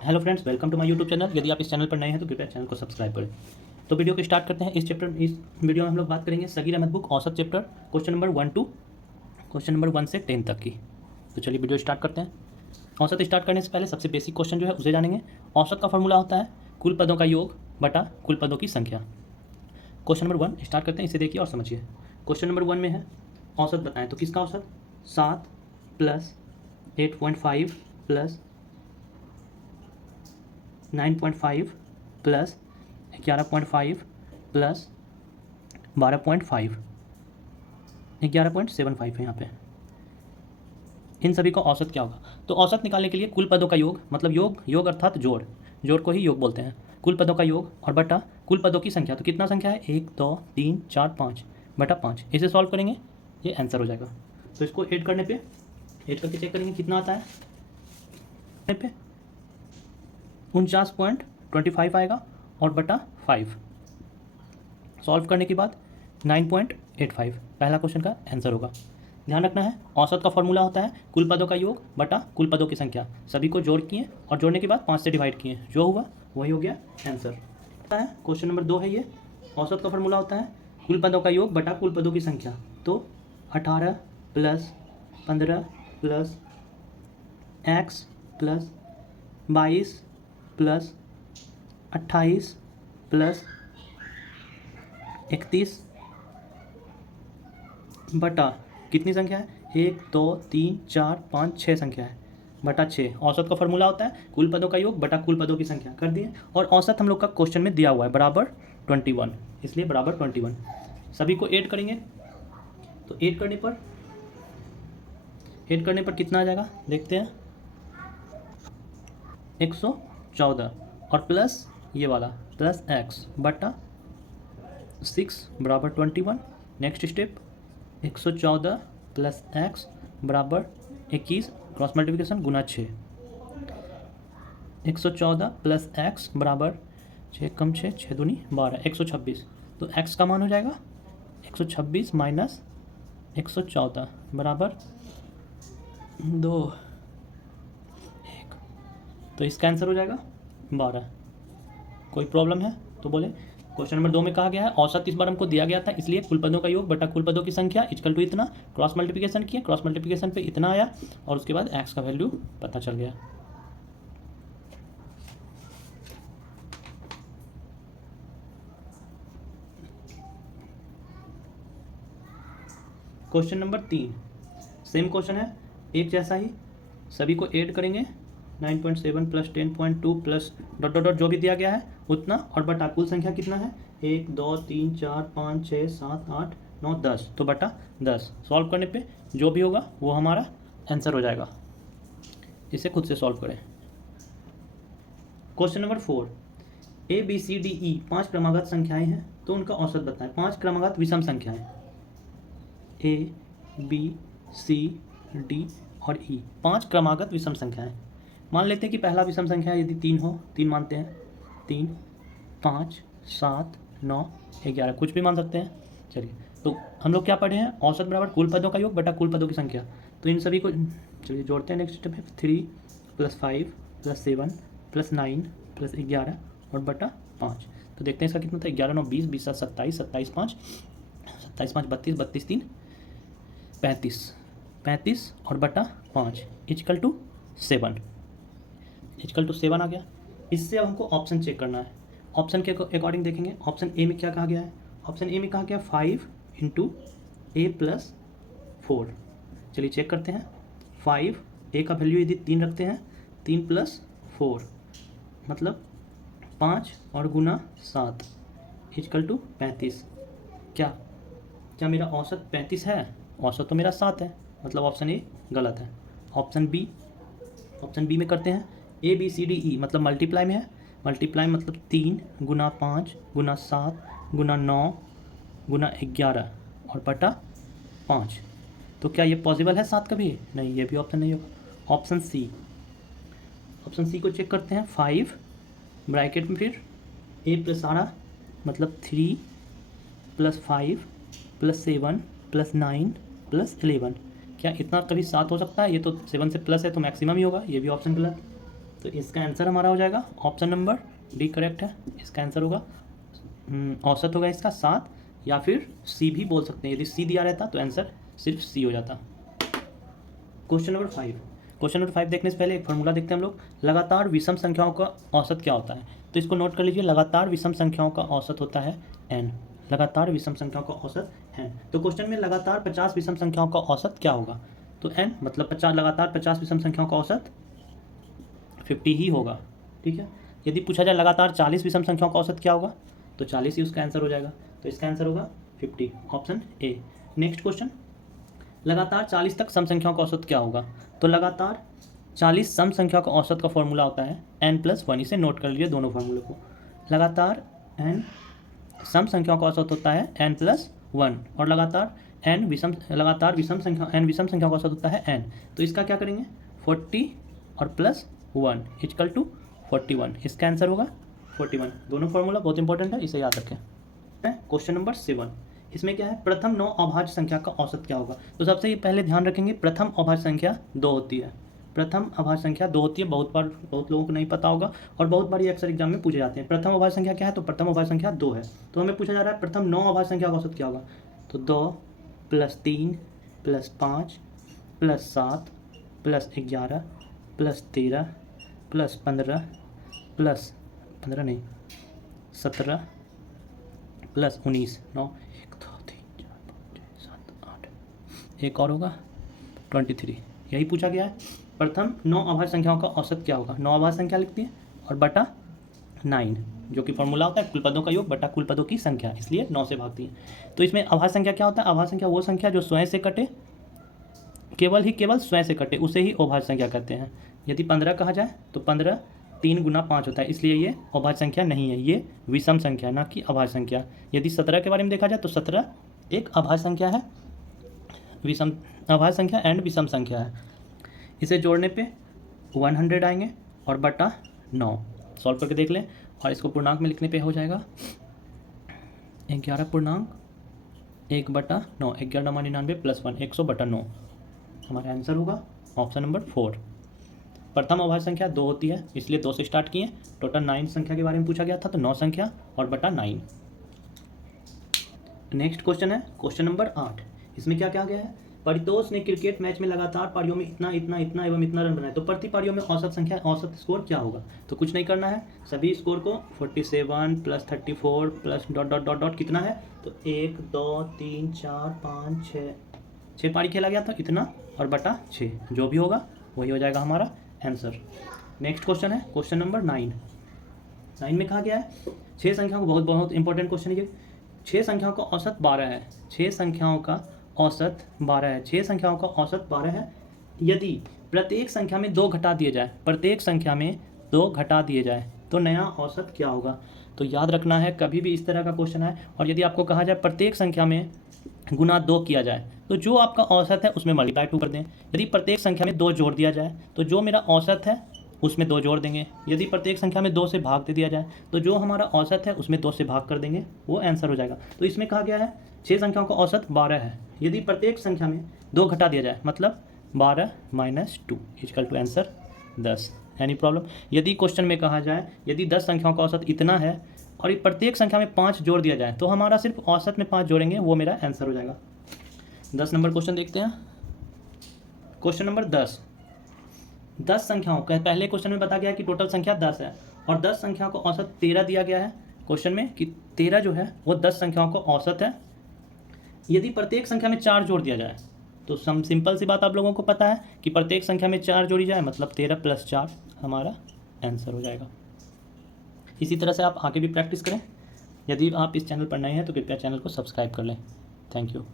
Hello friends, welcome to my YouTube channel. यदि आप इस चैनल पर नए हैं तो कृपया चैनल को सब्सक्राइब करें। तो वीडियो को स्टार्ट करते हैं। इस वीडियो में हम लोग बात करेंगे सगीर अहमद बुक औसत chapter question number 1 to question number 1 से 10 तक की। तो चलिए वीडियो स्टार्ट करते हैं। औसत स्टार्ट करने से पहले सबसे बेसिक क्वेश्चन जो है उसे जानेंगे। औसत का फॉर्मूला होता है कुल पदों का योग बटा कुल पदों की संख्या। क्वेश्चन नंबर 1 स्टार्ट करते हैं, इसे देखिए और समझिए। क्वेश्चन नंबर 1 में है औसत बताएं, तो किसका औसत 7 प्लस 8.5 प्लस 9.5 प्लस 11.5 प्लस 12.5 11.75 है यहाँ पे। इन सभी का औसत क्या होगा? तो औसत निकालने के लिए कुल पदों का योग, मतलब योग अर्थात जोड़ को ही योग बोलते हैं। कुल पदों का योग और बटा कुल पदों की संख्या। तो कितना संख्या है 1 2 3 4 5 बटा 5। इसे सॉल्व करेंगे, ये आंसर हो जाएगा। तो इसको ऐड करके चेक करेंगे कितना आता है। पे 49.25 आएगा और बटा 5। सॉल्व करने के बाद 9.85 पहला क्वेश्चन का आंसर होगा। ध्यान रखना है, औसत का फॉर्मूला होता है कुल पदों का योग बटा कुल पदों की संख्या। सभी को जोड़ किए और जोड़ने के बाद 5 से डिवाइड किए, जो हुआ वही हो गया आंसर। क्वेश्चन नंबर 2 है ये। औसत का फॉर्मूला होता है कुल पदों का योग बटा कुल पदों की संख्या। तो 18 plus 15 plus x plus 22 plus 28 plus 31 बटा कितनी संख्या है 1 2 3 4 5 6 संख्या है बटा 6। औसत का फॉर्मूला होता है कुल पदों का योग बटा कुल पदों की संख्या। कर दिए, और औसत हम लोग का क्वेश्चन में दिया हुआ है बराबर 21, इसलिए बराबर 21। सभी को ऐड करेंगे, तो ऐड करने पर कितना आ जाएगा देखते हैं। 114 और प्लस ये वाला प्लस x बटा 6 बराबर 21। नेक्स्ट स्टेप 114 प्लस x बराबर 21, क्रॉस मल्टीप्लिकेशन गुना 6। 114 प्लस x बराबर 6 कम 6 6 दूनी 12 126। तो x का मान हो जाएगा 126 माइनस 114 बराबर 2 1। तो इसका आंसर हो जाएगा 12। कोई प्रॉब्लम है तो बोले। क्वेश्चन नंबर 2 में कहा गया है औसत इस बार हमको दिया गया था, इसलिए कुल पदों का योग बटा कुल पदों की संख्या इक्वल टू इतना। क्रॉस मल्टीप्लिकेशन किया, क्रॉस मल्टीप्लिकेशन पे इतना आया और उसके बाद x का वैल्यू पता चल गया। क्वेश्चन नंबर 3 सेम क्वेश्चन है, एक जैसा ही। सभी को ऐड करेंगे 9.7 plus 10.2 plus dot dot dot जो भी दिया गया है उतना, और बटा कुल संख्या कितना है 1 2 3 4 5 6 7 8 9 10। तो बटा 10। सॉल्व करने पे जो भी होगा वो हमारा आंसर हो जाएगा। इसे खुद से सॉल्व करें। Question number 4 A B C D E 5 क्रमागत संख्याएं हैं, तो उनका औसत बताएं। 5 क्रमागत विषम संख्याएं A B C D और E, 5 क्रमागत विषम संख्याएं। मान लेते हैं कि पहला विषम संख्या यदि 3 हो, 3 मानते हैं, 3 5 7 9 11, कुछ भी मान सकते हैं। चलिए, तो हम लोग क्या पढ़े हैं, औसत बराबर कुल पदों का योग बटा कुल पदों की संख्या। तो इन सभी को चलिए जोड़ते हैं। नेक्स्ट स्टेप है 3 प्लस 5 प्लस 7 प्लस 9 प्लस 11 और बटा 5। तो देखते हैं इसका कितना था, 11 9 20 20 7 27 27 5 27 5 32 32 3 35 35 और बटा 5 इक्वल टू 7 आ गया। इससे अब हमको ऑप्शन चेक करना है। ऑप्शन के अकॉर्डिंग देखेंगे। ऑप्शन ए में क्या कहा गया है, ऑप्शन ए में कहा गया 5 इंटू ए प्लस 4। चलिए चेक करते हैं। 5 ए का वैल्यू यदि 3 रखते हैं, 3 प्लस 4 मतलब 5 और गुना 7 इक्वल टू 35। क्या मेरा औसत 35 है? औसत तो मेरा 7 है, मतलब ऑप्शन ए गलत है। ऑप्शन बी में करते हैं। A B C D E मतलब मल्टीप्लाई में है। मल्टीप्लाई मतलब 3 गुना 5 गुना 7 गुना 9 गुना 11 और बटा 5। तो क्या ये पॉसिबल है 7 कभी? नहीं, ये भी ऑप्शन नहीं होगा। ऑप्शन सी को चेक करते हैं। 5 ब्रैकेट में फिर A प्लस आरा मतलब 3 प्लस 5 प्लस 7 प्लस 9 प्लस 11। क्या इतना कभी 7 हो सकता है? ये तो 7 से प्लस है तो मैक्सिमम ही होगा, ये भी ऑप्शन गलत। तो इसका आंसर हमारा हो जाएगा ऑप्शन नंबर डी करेक्ट है। इसका आंसर होगा औसत होगा इसका 7, या फिर सी भी बोल सकते हैं। यदि सी दिया रहता तो आंसर सिर्फ सी हो जाता। Question number 5। क्वेश्चन नंबर 5 देखने से पहले एक फॉर्मूला देखते हैं हम लोग। लगातार विषम संख्याओं का औसत क्या होता है? तो इसको नोट कर लीजिए। लगातार विषम संख्याओं का औसत होता है n। लगातार विषम संख्याओं का औसत n। तो क्वेश्चन में लगातार 50 विषम संख्याओं का औसत क्या होगा? तो n मतलब 50, लगातार 50 विषम संख्याओं का औसत 50 ही होगा। ठीक है। यदि पूछा जाए लगातार 40 विषम संख्याओं का औसत क्या होगा, तो 40 ही उसका आंसर हो जाएगा। तो इसका आंसर होगा 50, ऑप्शन ए। नेक्स्ट क्वेश्चन, लगातार 40 तक सम संख्याओं का औसत क्या होगा? तो लगातार 40 सम संख्याओं का औसत का फॉर्मूला होता है n+1। इसे नोट कर लीजिए दोनों फार्मूले को। लगातार n सम संख्याओं का औसत होता है n+1 और लगातार विषम संख्याओं का औसत होता है n। तो इसका क्या करेंगे, 40 और +1 इक्वल टू 41। इसका आंसर होगा 41। दोनों फार्मूला बहुत इंपॉर्टेंट है, इसे याद रखें। Question number 7। इसमें क्या है, प्रथम 9 अभाज्य संख्या का औसत क्या होगा? तो सबसे ये पहले ध्यान रखेंगे प्रथम अभाज्य संख्या 2 होती है। प्रथम अभाज्य संख्या 2 होती है। बहुत लोगों को नहीं पता होगा और बहुत बार ये अक्सर एग्जाम में पूछे जाते हैं। प्रथम अभाज्य संख्या क्या है? तो प्रथम अभाज्य संख्या 2 है। तो हमें पूछा जा रहा है प्रथम 9 अभाज्य संख्या का औसत क्या होगा? तो 2 + 3 + 5 + 7 + 11 + 13 + 15 + 15 नहीं 17 + 19 9 1 2 3 4 5 6 7 8 एक और होगा 23। यही पूछा गया है। प्रथम 9 अभाज्य संख्याओं का औसत क्या होगा? 9 अभाज्य संख्या लिखती है और बटा 9, जो कि फॉर्मूला होता है कुल पदों का योग बटा कुल पदों की संख्या, इसलिए 9 से भागती है। तो इसमें अभाज्य संख्या क्या होता है? अभाज्य संख्या वो संख्या जो स्वयं से कटे, केवल स्वयं से कटे, उसे ही अभाज्य संख्या कहते हैं। यदि 15 कहा जाए तो 15 3 × 5 होता है, इसलिए ये अभाज्य संख्या नहीं है, ये विषम संख्या ना कि अभाज्य संख्या। यदि 17 के बारे में देखा जाए तो 17 एक अभाज्य संख्या है, विषम अभाज्य संख्या एंड विषम संख्या है। इसे जोड़ने पे 100 आएंगे और बटा 9। सॉल्व करके देख लें और इसको पूर्णांक में लिखने पे हो जाएगा 11 पूर्णांक 1/9। 11 × 99 + 1 100/9। हमारा आंसर होगा ऑप्शन नंबर 4। प्रथम अभाज्य संख्या 2 होती है, इसलिए 2 से स्टार्ट किए। टोटल 9 संख्या के बारे में पूछा गया था, तो 9 संख्या और बटा 9। नेक्स्ट क्वेश्चन है क्वेश्चन नंबर 8। इसमें क्या कहा गया है, परितोष ने क्रिकेट मैच में लगातार पारियों में इतना एवं इतना रन बनाए, तो प्रति पारियों में औसत स्कोर क्या होगा? तो कुछ नहीं करना है, सभी स्कोर को 47 + 34 + ... कितना है? तो 1 2 3 4 5 6 पारी खेला गया था, इतना और बटा 6, जो भी होगा वही हो जाएगा हमारा आंसर। नेक्स्ट क्वेश्चन है क्वेश्चन नंबर 9। 9 में कहा गया है 6 संख्याओं को, बहुत इंपॉर्टेंट क्वेश्चन है ये। 6 संख्याओं का औसत 12 है। 6 संख्याओं का औसत 12 है। 6 संख्याओं का औसत 12 है। यदि प्रत्येक संख्या में 2 घटा दिए जाए, प्रत्येक संख्या में 2 घटा दिए जाए तो नया औसत क्या होगा? तो याद रखना है, कभी भी इस तरह का क्वेश्चन है और यदि आपको कहा जाए प्रत्येक संख्या में गुना 2 किया जाए, तो जो आपका औसत है उसमें मल्टीप्लाई 2 कर दें। यदि प्रत्येक संख्या में 2 जोड़ दिया जाए, तो जो मेरा औसत है उसमें 2 जोड़ देंगे। यदि प्रत्येक संख्या में 2 से भाग दे दिया जाए, तो जो हमारा औसत है उसमें 2 से भाग कर देंगे, वो आंसर हो जाएगा। तो इसमें कहा गया है 6 संख्याओं का औसत 12 है। यदि प्रत्येक संख्या में 2 घटा दिया जाए, मतलब 12 - 2 equal to answer 10। Any problem? यदि क्वेश्चन में कहा जाए यदि 10 संख्याओं का औसत इतना है और प्रत्येक संख्या में 5 जोड़ दिया जाए, तो हमारा सिर्फ औसत में 5 जोड़ेंगे, वो मेरा आंसर हो जाएगा। 10 नंबर क्वेश्चन देखते हैं। Question number 10। 10 संख्याओं का, पहले क्वेश्चन में बताया गया कि टोटल संख्या 10 है और 10 संख्याओं का औसत 13 दिया गया है क्वेश्चन में कि 13 जो है वो 10 संख्याओं का औसत है। यदि प्रत्येक संख्या में 4 जोड़ दिया जाए, तो सिंपल सी बात आप लोगों को पता है कि प्रत्येक संख्या में 4 जोड़ी जाए, मतलब 13 + 4 हमारा आंसर हो जाएगा। इसी तरह से आप आगे भी प्रैक्टिस करें। यदि आप इस चैनल पर नए हैं तो कृपया चैनल को सब्सक्राइब कर लें। Thank you.